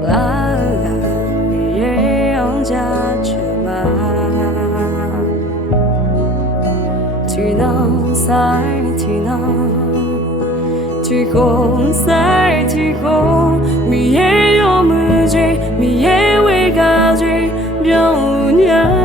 là vì ông cha chưa mà thì nó sai thì nó thì không sai thì không mi yêu mưa gì mi yêu về cả gì đâu nhớ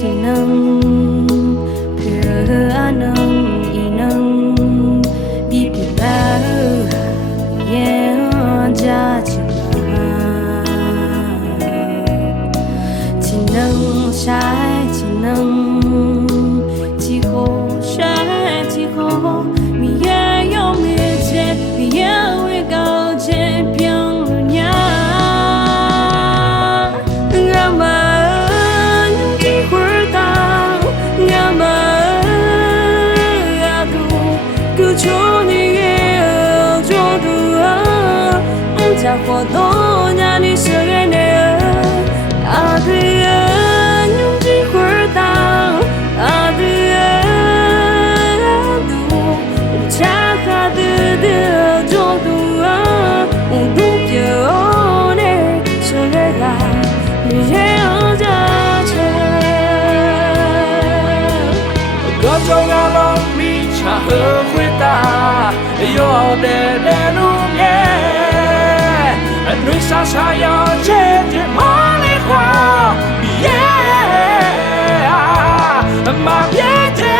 thì nâng phía nâng y nâng đi bị ba yeah cha chỉ nâng trái chỉ nâng chỉ khổ trái chỉ khổ mi yeah yo mi chết mi yeah we go chết biang nha cha của tôi nhà đi sưởi nè à thì nhung chỉ khơi tao à thì đủ cha khá từ từ cho tôi đủ giờ nè sưởi là vì yêu cha có cho ngao lòng mi cha hơ khơi ta yêu để luôn nghe núi xa xa yo trên trên má lê khoa yeah mà biết thế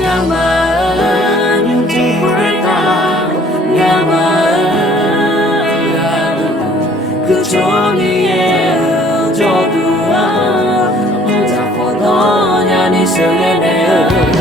nhà mà những gì quên ta nhà mà cứ cho đi cho tôi nhà đi sưởi nè